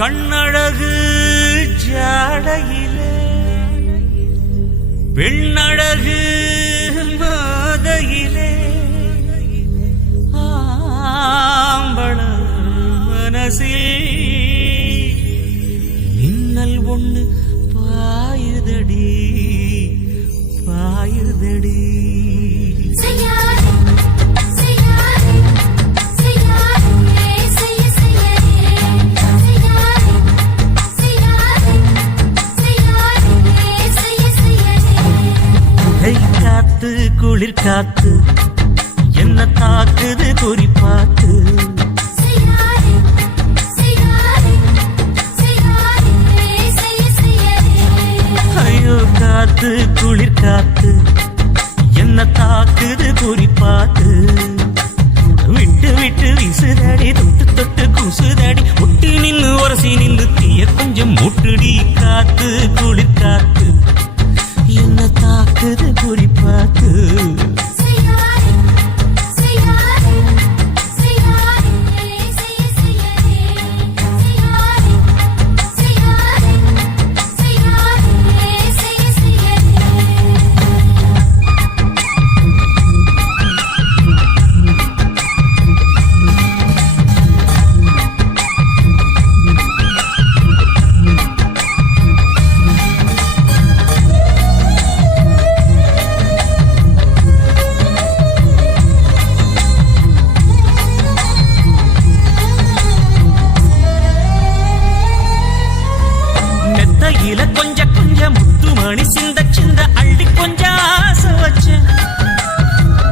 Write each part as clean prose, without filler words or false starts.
கண்ணழகு ஜாடையிலே பெண்ணழகு மாதையிலே ஆம்பள மனசில் மின்னல் ஒண்ணு பாயுதடி பாயுதடி. காத்து குளிர் காத்து என்ன தாக்குது குறிப்பாத்து. ஐயோ காத்து குளிர் காத்து என்ன தாக்குது குறிப்பாத்து. விட்டு விட்டு விசுதடி தொட்டு தொட்டு குசுதடி ஒட்டி நின்று உரசி நின்று தீய கொஞ்சம் முட்டுடி. காத்து குளிர் காத்து என்ன தாக்குது குறிப்பாத்து. இல கொஞ்ச கொஞ்ச முத்துமணி சிந்த சிந்த அள்ளி கொஞ்ச ஆசை வச்சேன்.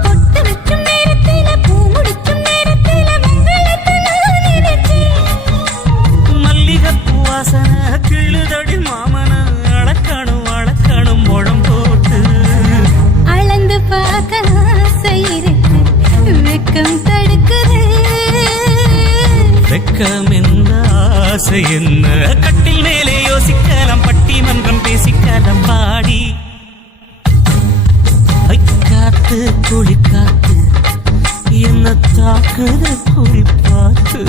பொட்டு வைக்கும் நேரத்தில பூ முடிக்கும் நேரத்தில மங்களத்தை நான் நினைச்சேன். மல்லிகைப்பூ வாசனை கிள்ளுதடி மாமன அளக்கணும் அளக்கணும் முழம் போட்டு. அளந்து பார்க்க ஆசை இருக்கு வெக்கம் தடுக்குது. வெக்கம் என்ன ஆசை என்ன கட்டில் மேலே யோசிக்கலாம் பட்டிமன்றம் பேசிக்கலாம் பாடி. காத்து குளிர் காத்து என்ன தாக்குது குறிப்பாத்து.